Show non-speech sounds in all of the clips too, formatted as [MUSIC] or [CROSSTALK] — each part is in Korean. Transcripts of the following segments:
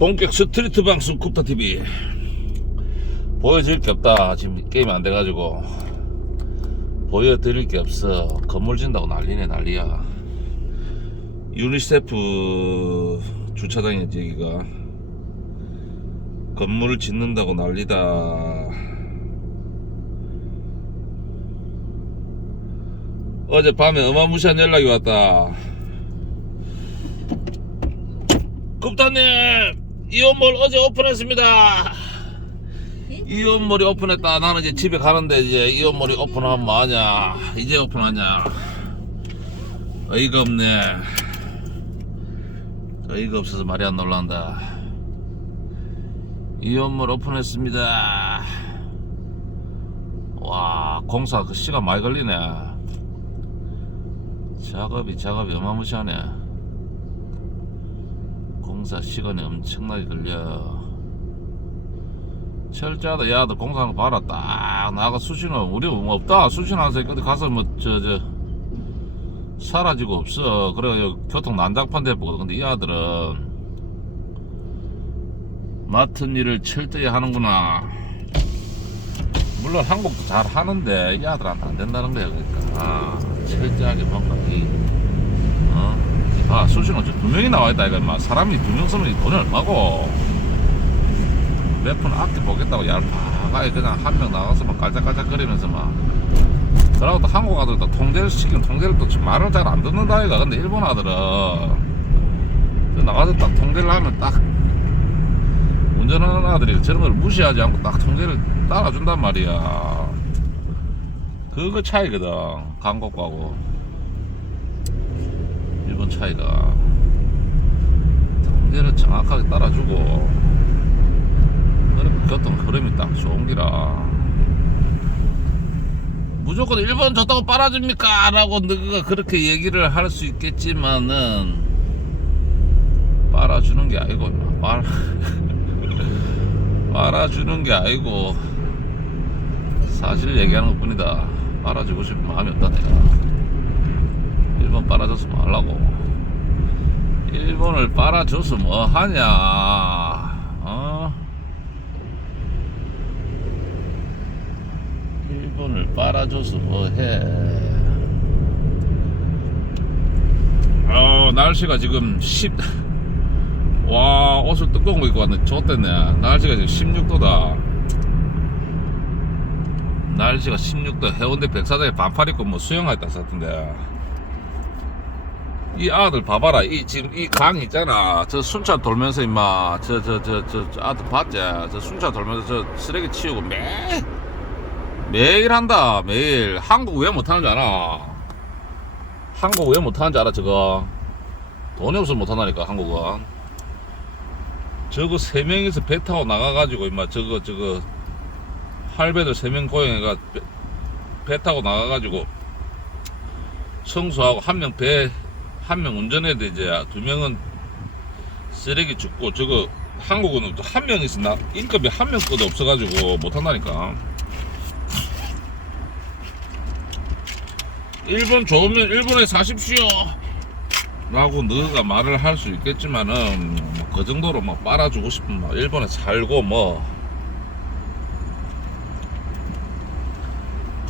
본격 스트리트 방송 쿱타TV 보여줄 게 없다. 지금 게임이 안 돼가지고. 보여드릴 게 없어. 건물 진다고 난리네 난리야. 유니세프 주차장이지 여기가 건물을 짓는다고 난리다. 어젯밤에 어마무시한 연락이 왔다. 급단님 이온몰 어제 오픈했습니다. 이온몰이 오픈했다. 나는 이제 집에 가는데 이제 이온몰이 오픈하면 뭐하냐? 이제 오픈하냐? 어이가 없네. 어이가 없어서 말이 안 놀란다. 이온몰 오픈했습니다. 와 공사 그 시간 많이 걸리네. 작업이 작업이 어마무시하네 공사 시간이 엄청나게 걸려. 철저하다. 야너 공사하는 거 봐라. 딱 나가 수신호. 우리 뭐 없다. 수신하는 새끼 어디 가서 뭐 저 저 사라지고 없어. 그래 교통 난장판 돼보거든. 근데 이 아들은 맡은 일을 철저히 하는구나. 물론 한국도 잘 하는데 이 아들한테 안 된다는 거야 그러니까. 아, 철저하게 뭔가 이. 어? 아, 수신호 지금 두 명이 나와 있다, 이거, 막. 사람이 두명 쓰면 돈이 얼마고. 몇 푼 아껴 보겠다고 얄팍하게 그냥 한 명 나가서 막 깔짝깔짝거리면서 막. 그러고 또 한국 아들도 통제를 시키면 통제를 또 말을 잘 안 듣는다, 이가. 근데 일본 아들은. 그 나가서 딱 통제를 하면 딱. 운전하는 아들이 저런 걸 무시하지 않고 딱 통제를 따라준단 말이야. 그거 차이거든, 한국하고. 일본 차이가 통제를 정확하게 따라주고 그러면 교통 흐름이 딱 좋은 기라 무조건 일본 좋다고 빨아줍니까? 라고 너가 그렇게 얘기를 할 수 있겠지만은 빨아주는 게 아니고. 빨 [LAUGHS] 빨아주는 게 아니고 사실 얘기하는 것 뿐이다 빨아주고 싶은 마음이 없다 내가 일본 뭐 하려고. 일본을 빨아줘서 뭐 하냐. 어? 일본을 빨아줘서 뭐해. 어 날씨가 지금 10... 와 옷을 두꺼운 거 입고 왔는데 좋댔네. 날씨가 지금 16도다. 날씨가 16도. 해운대 백사장에 반팔 입고 뭐 수영하겠다 썼던데 이 아들 봐봐라. 이 지금 이 강 있잖아. 저 순찰 돌면서 임마 저 저 저 저 아들 봤지 저 순찰 돌면서 저 쓰레기 치우고 매 매일 한다. 매일. 한국 왜 못하는 줄 알아 한국 왜 못하는 줄 알아 저거? 돈이 없어서 못한다니까 한국은. 저거 세 명이서 배 타고 나가가지고 임마 저거 저거. 할배들 세 명 고용해가 배, 배 타고 나가가지고 청소하고 한 명 배 한 명 운전해야 되지 두 명은 쓰레기 줍고 저거 한국은 또한명 있어 나 인건비 한명 것도 없어가지고 못한다니까. 일본 좋으면 일본에 사십시오. 라고 너가 말을 할 수 있겠지만은 뭐 그 정도로 막 빨아주고 싶으면 막 일본에 살고 뭐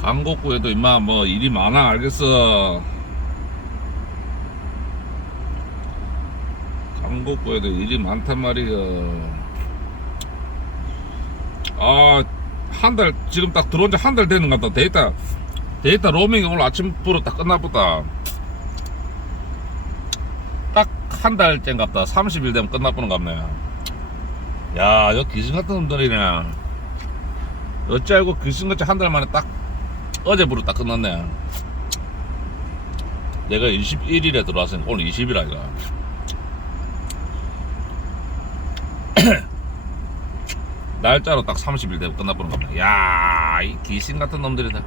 강곡구에도 임마 뭐 일이 많아 알겠어 강곡구에도 일이 많단 말이야 아한 달 지금 딱 들어온 지 한 달 되는 것 같다 데이터 데이터 로밍이 오늘 아침부로 딱 끝나보다. 딱 한 달째인갑다. 30일 되면 끝나보는 갑네. 야 여기 귀신 같은 놈들이네. 어찌 알고 귀신같이 한 달 만에 딱 어제부로 딱 끝났네. 내가 21일에 들어왔으니까 오늘 20일 아이가 [COUGHS] 날짜로 딱 30일 되고 끝나보는 겁니다. 야 이 귀신 같은 놈들이다.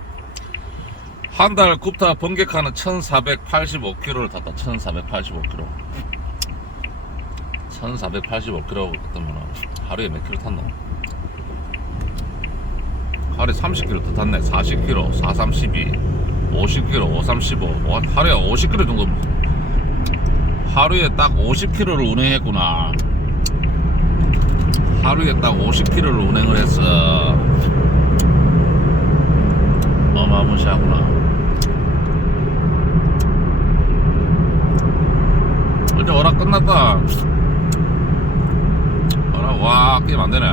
한 달 굽타 번개카는 1485km를 탔다. 1485km 1485km 같으면 하루에 몇 킬로 탔노? 하루에 30km 더 탔네. 40km 432 50km 535 하루에 50km 정도. 하루에 딱 50km를 운행했구나 하루에 딱 50km를 운행을 했어. 어마무시하구나. 어제 오락 끝났다. 오락, 와, 게임 안 되네.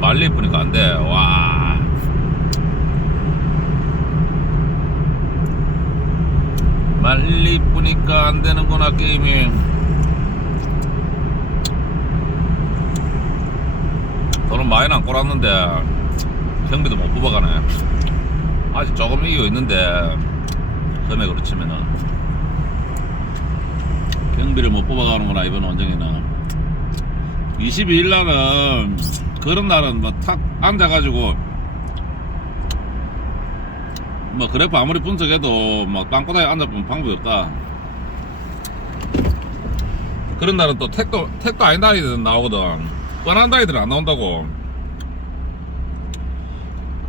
말리 보니까 안 돼. 와. 말리 뿌니까 안 되는구나 게임이 돈은 많이는 안 꼬랐는데 경비도 못 뽑아가네. 아직 조금 이겨 있는데 금액으로 치면은 경비를 못 뽑아가는구나 이번 원정에는. 22일 날은 그런 날은 뭐 탁 앉아가지고 뭐 그래프 아무리 분석해도 뭐 땅바닥에 앉아보면 방법이 없다. 그런 날은 또 택도 택도 아닌 다이들은 나오거든 뻔한 다이들은 안 나온다고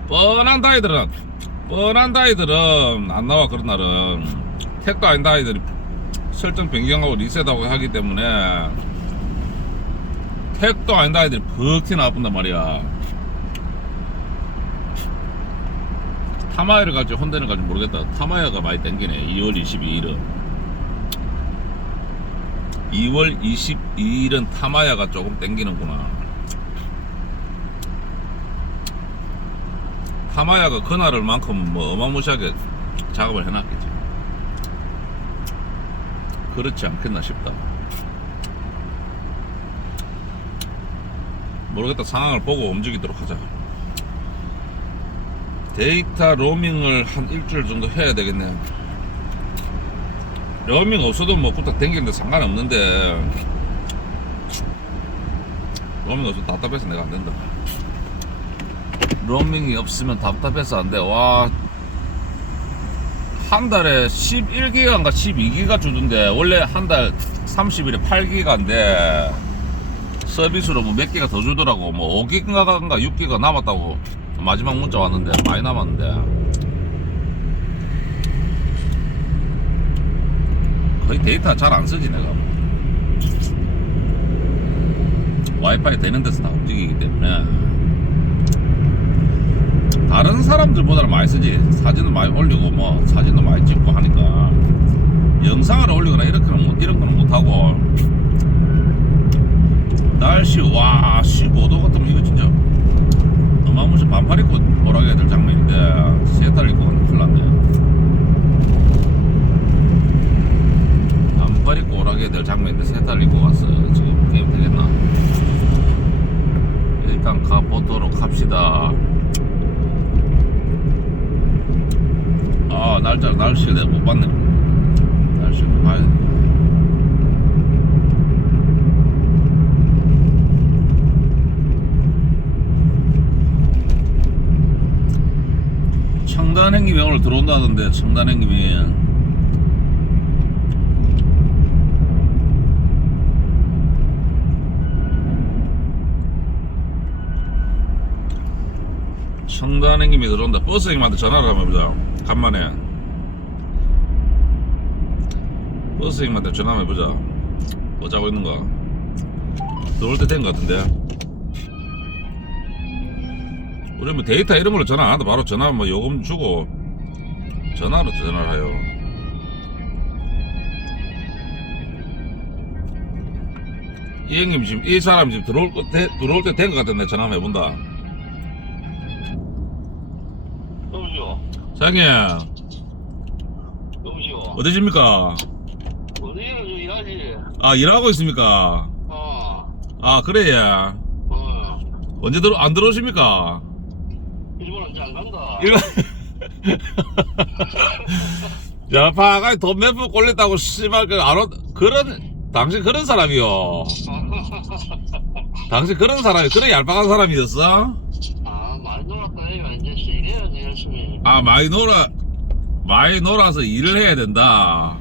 뻔한 다이들은 뻔한 다이들은 안 나와 그런 날은 택도 아닌 다이들이 설정 변경하고 리셋하고 하기 때문에 택도 아닌 다이들이 벅티 나쁜단 말이야 타마야를 갈지 혼대를 갈지 모르겠다. 타마야가 많이 땡기네. 2월 22일은. 2월 22일은 타마야가 조금 땡기는구나. 타마야가 그날을 만큼 뭐 어마무시하게 작업을 해놨겠지. 그렇지 않겠나 싶다. 모르겠다. 상황을 보고 움직이도록 하자. 데이터 로밍을 한 일주일 정도 해야 되겠네. 로밍 없어도 뭐 후딱 댕기는데 상관없는데 로밍 없어도 답답해서 내가 안 된다. 로밍이 없으면 답답해서 안 돼. 와. 한 달에 11기가인가 12기가 주던데 원래 한 달 30일에 8기가인데 서비스로 뭐 몇 개가 더 주더라고 뭐 5기가인가 6기가 남았다고 마지막 문자 왔는데 많이 남았는데 거의 데이터 잘 안 쓰지 내가. 와이파이 되는 데서 다 움직이기 때문에. 다른 사람들보다는 많이 쓰지. 사진도 많이 올리고 뭐 사진도 많이 찍고 하니까. 영상을 올리거나 이렇게는 못, 이런 거는 못하고. 날씨 와 15도 같으면 이거 진짜 어마무시 반팔 입고 오라게 될 장면인데 세탈 입고 큰일 났네 반팔 장면인데 세탈 입고 갔어 지금 게임 되겠나? 일단 가보도록 합시다. 아 날짜 날씨를 내가 못 봤네. 날씨를 봐야 돼. 청단행님이 오늘 들어온다던데 청단행님이 청단행님이 들어온다. 버스 형님한테 전화를 한번 해보자. 간만에. 버스 형님한테 전화 한번 해보자. 뭐 자고 있는가 들어올 때 된 것 같은데. 우리 뭐 데이터 이런 걸로 전화 안 하도 바로 전화 뭐 요금 주고 전화로 전화를 해요. 이 형님 지금 이 사람 지금 들어올 거 돼- 들어올 때 된 것 같은데 전화 한번 해본다. 사장님 여보시오. 어디십니까? 어디에는 좀 일하지. 아 일하고 있습니까? 어. 아 그래 예. 어. 언제 들어 안 들어오십니까? 일본은 잘 간다. 이거 [LAUGHS] 야 파가 돈 몇 푼 꼴렸다고 씨발 그안 오... 그런 당신 그런 사람이요. [LAUGHS] 당신 그런 사람이 그런 얄팍한 사람이었어? 아 많이 놀아 많이 놀아서 일을 해야 된다.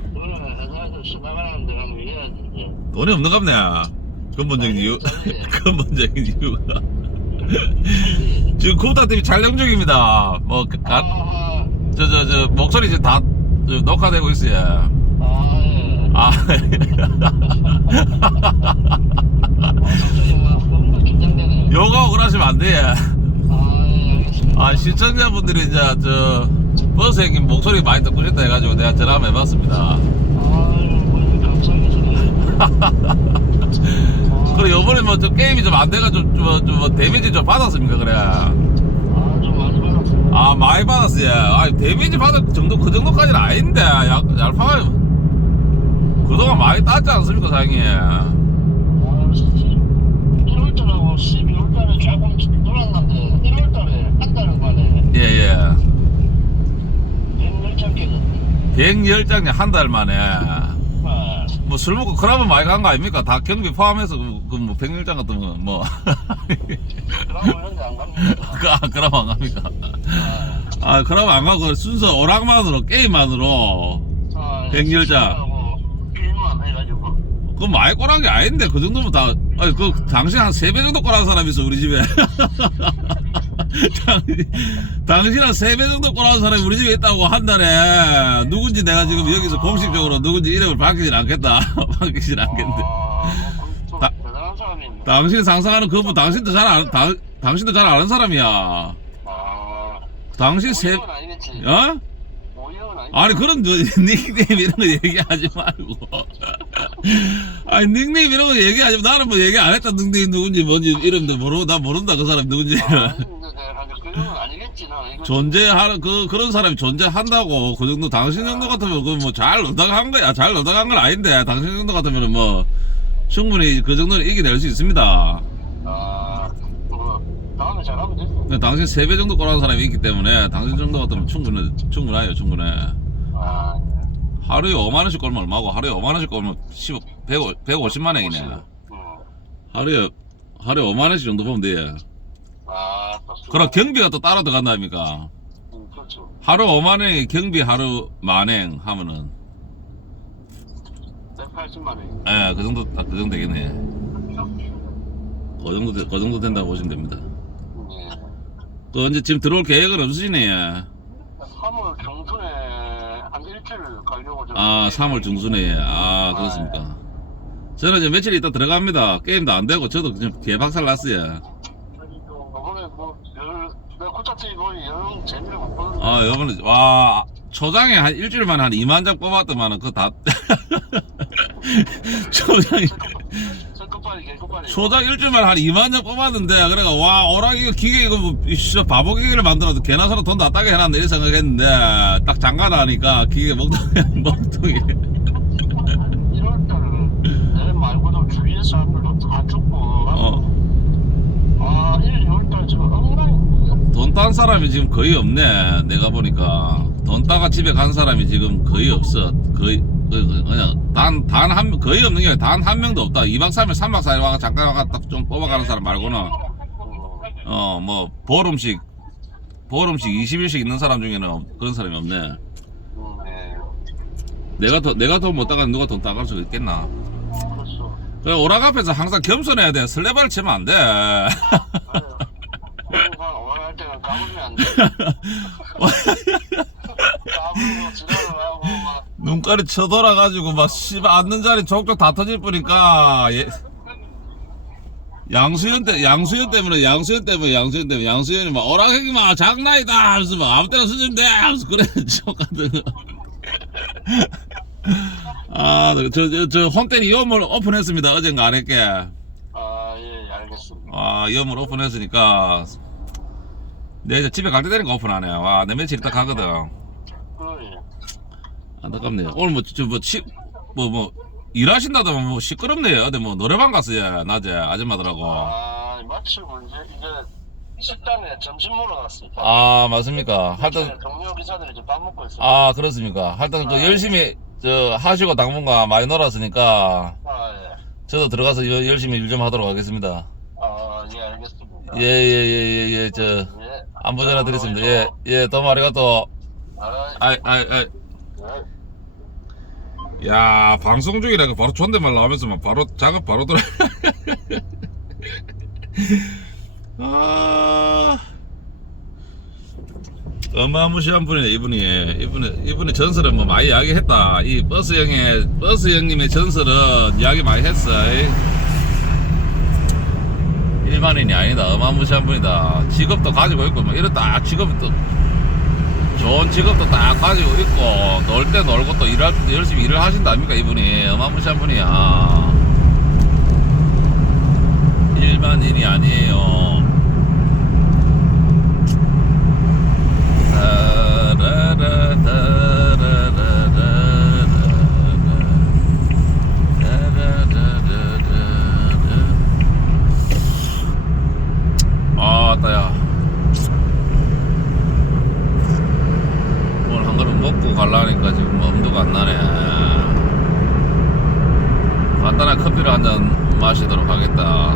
돈이 없는 갑네. 근본적인 이유 [LAUGHS] 근본적인 이유가 [LAUGHS] 지금 쿠우타 TV 촬영 중입니다. 뭐저저저 아하 저, 목소리 지금 다 녹화되고 있어요. 아예. 아 예. 아, [LAUGHS] 갑자기 요가 억울하시면 안 돼요 청자분들이 이제 저 버스 형님 목소리 많이 듣고 싶다 해가지고 내가 전화 한번 해봤습니다. 감사합니다. [LAUGHS] 그래 요번에 뭐 좀 게임이 좀 안 돼가지고 좀, 좀 뭐 데미지 좀 받았습니까 그래? 아, 좀 많이 받았어요. 아 많이 받았어요. 아 데미지 받을 정도 그 정도까지는 아닌데 야, 얄파가 그동안 많이 땄지 않습니까 사장님? 아, 1월 달하고 12월 달에 조금 놀았는데, 1월 달에 한 달 만에 예예. 110장 깨졌네. 110장이 한 달 만에 아, 뭐술 먹고 크라브 많이 간 거 아닙니까? 다 경비 포함해서 그뭐 110장 같은 거뭐 그러고 이런 데 안. [LAUGHS] 그, 갑니까? 아 크라브 안 가고 순서 오락만으로 게임만으로 아, 백열장. 하고 게임만 해가지고. 그건 많이 꼬란 게 아닌데 그 정도면 다 아니 그 당신 한 세 배 정도 꼬란 사람 있어 우리 집에 [LAUGHS] 당신, 당신 한 세 배 정도 꼬란 사람이 우리 집에 있다고 한 달에 누군지 내가 지금 여기서 공식적으로 누군지 이름을 밝히진 않겠다. [LAUGHS] 밝히진 않겠는데. 아, 뭐, 좀 다-. 당신 상상하는 그분 당신도 잘 아는 당, 당신도 잘 아는 사람이야. 아, 당신 세. 어? 아니 그런 저 닉네임 이런 거 얘기하지 말고. [LAUGHS] 아니 닉네임 이런 거 얘기하지 마. 나는 뭐 얘기 안 했다. 닉네임 누군지 뭔지 이름도 모르고 나 모른다. 그 사람 누군지 존재하는 그 그런 사람이 존재한다고 그 정도 당신 정도 같으면 그 뭐잘 넣다가 한 거야. 잘 넣다가 한건 아닌데 당신 정도 같으면 뭐 충분히 그 정도는 이겨낼 수 있습니다. 아, 뭐, 다음에 잘하면 되죠. 근데 당신 세 배 정도 꼬라는 사람이 있기 때문에 당신 정도 같으면 충분해 충분해요 충분해. 아, 하루에 5만 원씩 걸면 얼마고? 하루에 5만 원씩 걸면 15, 150, 150만 원이네. 음, 하루에 하루에 5만 원씩 정도 보면 돼. 아. 그럼 경비가 또 따로 들어간다니까. 음, 그렇죠. 하루 5만 원이 경비 하루 만행 하면은 180만 원. 예, 그 정도 딱 그 정도 되겠네. 그 정도 되- 그 정도 된다고 보시면 됩니다. 예. 그 언제 지금 들어올 계획은 없으시네. 3월 중순에 한 일주일 가려고 좀. 아, 3월 중순에. 아, 그렇습니까. 저는 이제 며칠 있다 들어갑니다. 게임도 안 되고 저도 그냥 개박살 났어요. 이번에 뭐, 열, 내가 코타트 이번에 영 재미를 못 보는데. 아, 요번에 와 초장에 한 일주일 만에 한 2만 장 뽑았더만은 그거 다 [LAUGHS] 초장이. 초장 일주일만 한 2만 장 뽑았는데 그래가 와 오락 이거 기계 이거 뭐 이씨 바보 기계를 만들어도 개나 서로 돈다 따게 해놨네 이런 생각했는데 딱 장가 나니까 기계 먹통이 [LAUGHS] 먹통이 1월 달은 내 말고도 주위의 사람들도 다 죽고. 어. 아, 1, 2월 달 지금 엉망입니다. 돈 딴 사람이 지금 거의 없네. 내가 보니까. 돈 따가 집에 간 사람이 지금 거의 없어. 거의 그냥 단 단 한 거의 없는 게 아니라 단한 명도 없다. 2박 3일 3박 4일 와가 잠깐 와가 딱 좀 뽑아가는 사람 말고는 음, 어뭐 보름씩 보름씩 20일씩 있는 사람 중에는 없- 그런 사람이 없네. 음, 네. 내가 더 내가 돈못 따가 누가 돈 따갈 수 있겠나? 그렇죠. 그래 오락 앞에서 항상 겸손해야 돼. 설레발 치면 안돼. 항상 안 돼. 지랄을 하고 막. 눈깔이 쳐돌아가지고 막 씨발 앉는 자리 족족 다 터질 뿐이니까 예. 양수현 때 양수현 때문에 양수현 때문에 양수현 때문에 양수현이 막 오락행이 막 장난이다 하면서 막 아무 때나 쓰면 돼 하면서 그래 족 같은 거. 아, 저, 저, 저, 홈텐 이홈을 오픈했습니다. 어젠가 안 했게. 아, 예, 예, 알겠습니다. 아, 이홈을 오픈했으니까. 내 이제 집에 갈 때 되니까 오픈하네. 와, 내 며칠 있다 가거든. 그래. 안타깝네. 오늘 뭐, 저, 뭐, 치, 뭐, 뭐, 일하신다더만 뭐 시끄럽네요. 어디 뭐, 노래방 갔어요. 낮에, 아줌마들하고. 아, 마치고 이제 이제 식당에 점심 먹으러 갔습니다. 아, 맞습니까? 하여튼, 동료 기사들이 이제 밥 먹고 있어요. 아, 그렇습니까? 하여튼 그 열심히, 저, 하시고 당분간 많이 놀았으니까, 아, 예. 저도 들어가서 여- 열심히 일 좀 하도록 하겠습니다. 아, 예, 알겠습니다. 예, 예, 예, 예, 예, 저, 예. 안부 전화 드렸습니다. 예, 예, 도모 아리가또. 아, 아이, 아이, 아이. 예. 야, 방송 중이라고 바로 존댓말 나오면서만 바로 작업 바로 들어. [LAUGHS] 아. 어마무시한 분이네, 이분이. 이분이, 이분의 전설은 뭐 많이 이야기했다. 이 버스 형의, 버스 형님의 전설은 이야기 많이 했어. 이 일반인이 아니다. 어마무시한 분이다. 직업도 가지고 있고, 뭐, 이렇다. 직업도, 좋은 직업도 딱 가지고 있고, 놀 때 놀고 또 일할 때도 열심히 일을 하신다 아닙니까, 이분이. 어마무시한 분이야. 일반인이 아니에요. 아, 따야. 오늘 한 그릇 먹고 갈라니까 지금 엄두가 안 나네. 간단한 커피를 한 잔 마시도록 하겠다.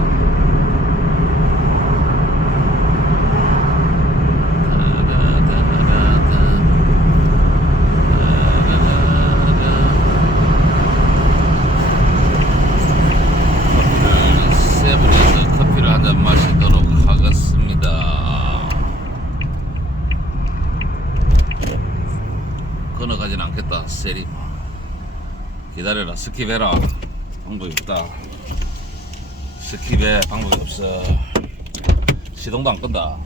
세븐에서 커피를 한 잔 마시도록 하겠습니다. 끊어가진 않겠다, 세리. 기다려라, 스킵해라. 방법이 없다. 스킵에 방법이 없어. 시동도 안 끈다.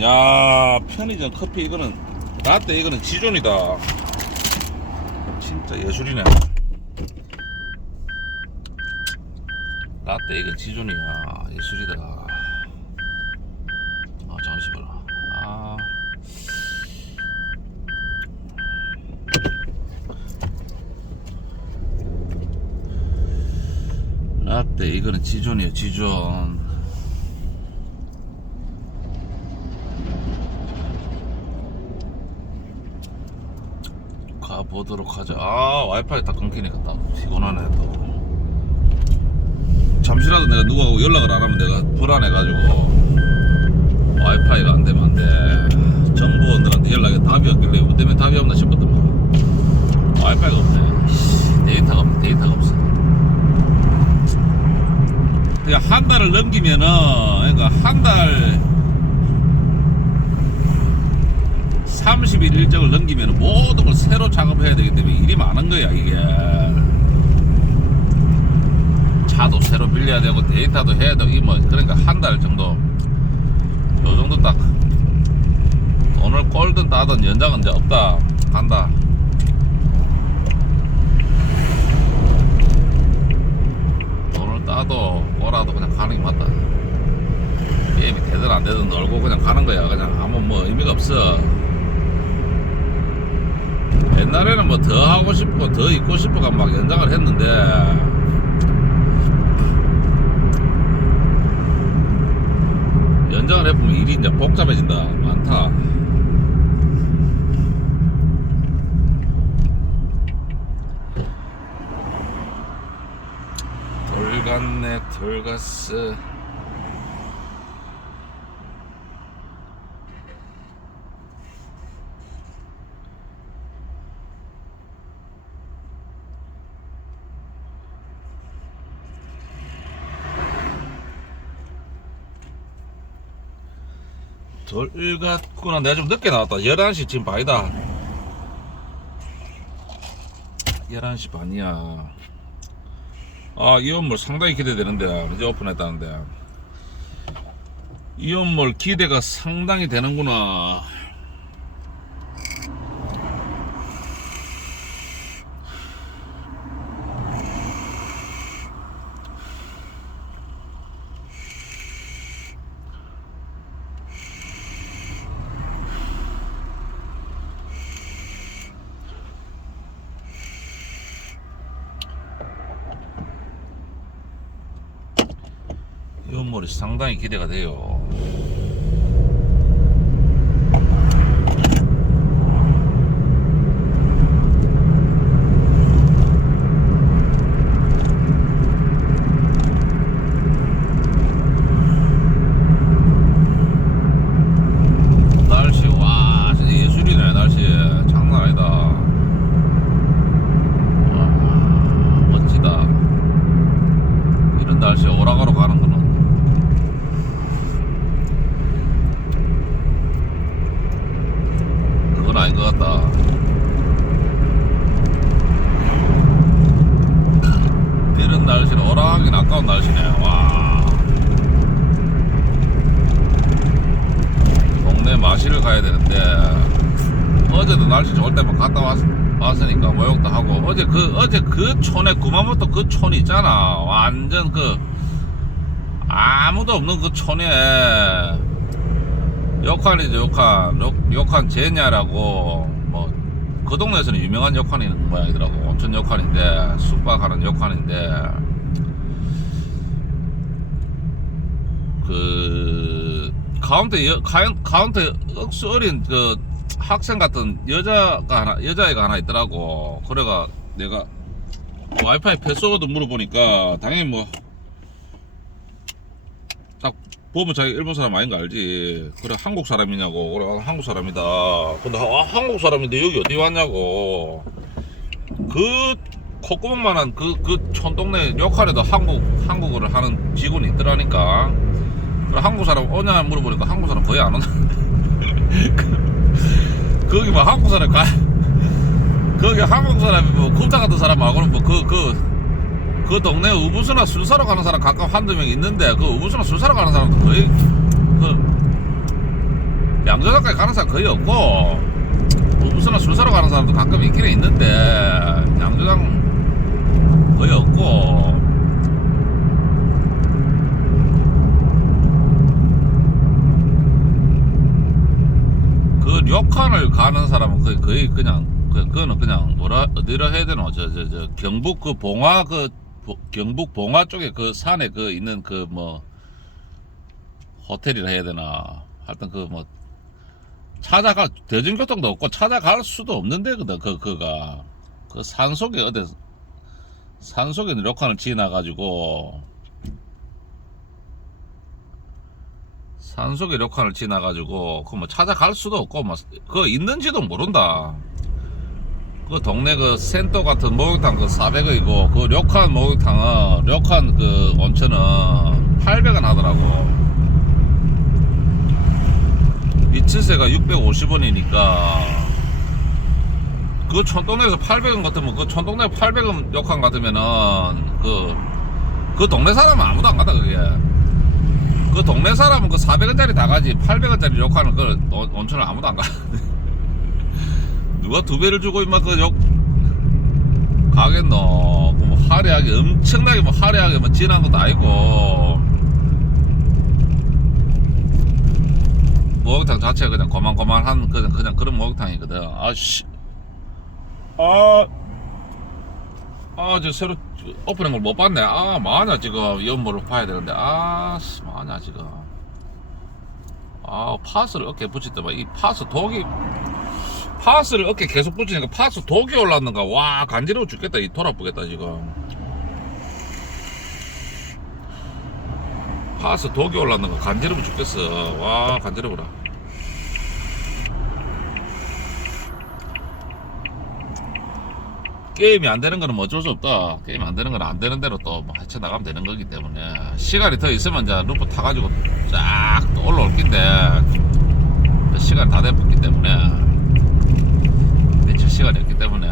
야 편의점 커피 이거는 라떼 이거는 지존이다. 진짜 예술이네. 라떼 이건 지존이야. 예술이다. 아 잠시만 아. 라떼 이거는 지존이야 지존 자 보도록 하자. 아 와이파이 딱 끊기니까 딱 피곤하네 또. 잠시라도 내가 누구하고 연락을 안 하면 내가 불안해가지고 와이파이가 안 되면 안돼. 정보원들한테 연락이 답이 없길래 뭐 때문에 답이 없나 싶었더만 와이파이가 없네. 데이터가 없 데이터가 없어. 그냥 한 달을 넘기면은 그러니까 한달 30일 일정을 넘기면 모든 걸 새로 작업해야 되기 때문에 일이 많은 거야 이게. 차도 새로 빌려야 되고 데이터도 해야 되고 이뭐 그러니까 한 달 정도. 요 정도 딱. 오늘 꼴든 따든 연장은 이제 없다 간다. 오늘 따도 꼬라도 그냥 가는 게 맞다. 게임이 되든 안 되든 놀고 그냥 가는 거야 그냥. 아무 뭐 의미가 없어 옛날에는 뭐 더 하고 싶고 더 있고 싶어가 막 연장을 했는데. 연장을 해보면 일이 이제 복잡해진다. 많다. 돌갔네 돌갔어 돌갔구나. 내가 좀 늦게 나왔다. 11시 지금 반이다. 11시 반이야. 아 이온몰 상당히 기대되는데 이제 오픈했다는데. 이온몰 기대가 상당히 되는구나 이온몰이 상당히 기대가 돼요 날씨 와 진짜 예술이네 날씨 장난 아니다 와 멋지다 이런 날씨에 오락가로 가는 거는 그건 아닌 것 같다 이런 날씨는 오락하긴 아까운 날씨네 와 동네 마실을 가야 되는데 어제도 날씨 좋을 때만 갔다 왔, 왔으니까 모욕도 하고 어제 그 어제 그 촌에 구마모토 그 촌 있잖아. 완전 그 아무도 없는 그 촌에 욕한 욕, 욕한 제냐라고. 뭐 그 동네에서는 유명한 있는 모양이더라고. 온천 욕한인데 숙박하는 욕한인데. 그 가운데 여, 가운, 가운데 억수 어린 그 학생 같은 여자가 하나 여자애가 하나 있더라고. 그래가 내가 와이파이 패스워드 물어보니까 당연히 뭐 딱 보면 자기 일본 사람 아닌 거 알지? 그래 한국 사람이냐고. 그래 아, 한국 사람이다. 근데 아, 한국 사람인데 여기 어디 왔냐고. 그 콧구멍만한 그 그 촌동네 욕하래도 한국 한국어를 하는 직원이 있더라니까. 그래, 한국 사람 오냐 물어보니까 한국 사람 거의 안 오나 [LAUGHS] 거기 뭐 한국 사람 가 거기 한국 사람이 뭐 굽타 같은 사람 말고는 뭐그그 그 동네 우부스나 술 사러 가는 사람 가끔 한두 명 있는데 그 우부스나 술 사러 가는 사람도 거의 그 양조장까지 가는 사람 거의 없고 우부스나 술 사러 가는 사람도 가끔 있긴 있는데 양조장 거의 없고. 그 료칸을 가는 사람은 거의, 거의 그냥 그, 그거는 그냥 뭐라 어디라 해야 되노? 저저 저 경북 그 봉화 그 보- 경북 봉화 쪽에 그 산에 그 있는 그 뭐 호텔이라 해야 되나? 하여튼 그 뭐 찾아갈 대중교통도 없고 찾아갈 수도 없는데 그다 그 그가. 그 산속에 어디 산속에 료칸을 지나가지고 산속에 료칸을 지나가지고 그 뭐 찾아갈 수도 없고 뭐그 있는지도 모른다. 그 동네 그 센터 같은 목욕탕 그 400원이고 그 료칸 목욕탕은 료칸 그 온천은 800원 하더라고. 이츠세가 650원이니까 그 촌동네에서 800원 같으면 그 촌동네 800원 욕한 같으면은 그, 그 동네 사람은 아무도 안 간다 그게 그 동네 사람은 그 400원짜리 다 가지 800원짜리 욕하는 그 온- 온천을 아무도 안 가. [LAUGHS] 누가 두 배를 주고 임마 그욕 가겠노 뭐 화려하게 엄청나게 뭐 화려하게 뭐 진한 것도 아니고 목욕탕 자체가 그냥 고만고만한 그냥, 그냥 그런 목욕탕이거든. 아씨. 아. 아, 저 새로 오픈한 걸 못 봤네. 아, 뭐하냐, 지금. 연모를 파야 되는데. 아, 씨, 뭐하냐, 지금. 아, 파스를 어깨에 붙일 때만, 이 파스 독이, 파스를 어깨에 계속 붙이니까 파스 독이 올랐는가. 와, 간지러워 죽겠다. 이 돌아보겠다, 지금. 파스 독이 올랐는 거 간지러워 죽겠어. 와, 간지러워라. 게임이 안 되는 거는 뭐 어쩔 수 없다. 게임이 안 되는 건 안 되는 대로 또 뭐 헤쳐나가면 되는 거기 때문에. 시간이 더 있으면 이제 루프 타가지고 쫙또 올라올 낀데, 시간이 다 됐기 때문에, 시간이 없기 때문에,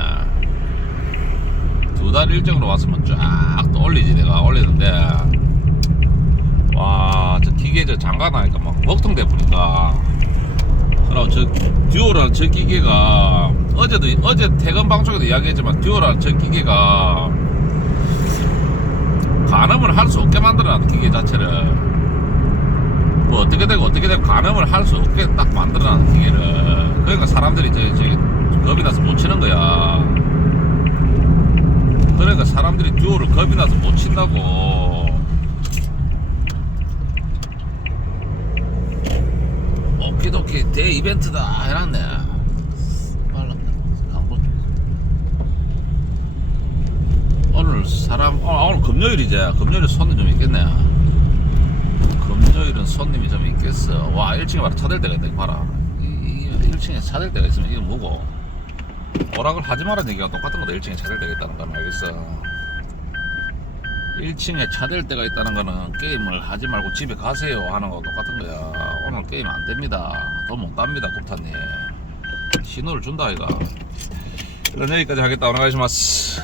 두 달 일정으로 왔으면 쫙 또 올리지, 내가 올리는데, 와, 저 기계 저 장가 나니까 막 먹통돼 보니까. 그럼 저 듀오라는 저 기계가 어제도 어제 퇴근 방송에도 이야기했지만 듀오라는 저 기계가 간음을 할 수 없게 만들어놨 기계 자체를. 뭐 어떻게 되고 어떻게 되고 간음을 할 수 없게 딱 만들어놨 기계를. 그러니까 사람들이 저, 저 겁이 나서 못 치는 거야 그러니까 사람들이 듀오를 겁이 나서 못 친다고 오키도키 대 이벤트다 해놨네. 빨랐네. 오늘 사람 어, 오늘 금요일이지. 금요일에 손님 좀 있겠네. 금요일은 손님이 좀 있겠어. 와 1층에 바로 차댈 때가 있다. 봐라. 이, 이 1층에 차댈 때가 있으면 이거 뭐고? 오락을 하지 말라는 얘기가 똑같은 거다. 1층에 차댈 때가 있다는 건 알겠어. 1층에 차댈 때가 있다는 거는 게임을 하지 말고 집에 가세요 하는 거 똑같은 거야. 오늘 게임 안 됩니다. 돈못 답니다, 국타님. 신호를 준다, 이가. 그럼 여기까지 하겠다. 오늘 가시마스.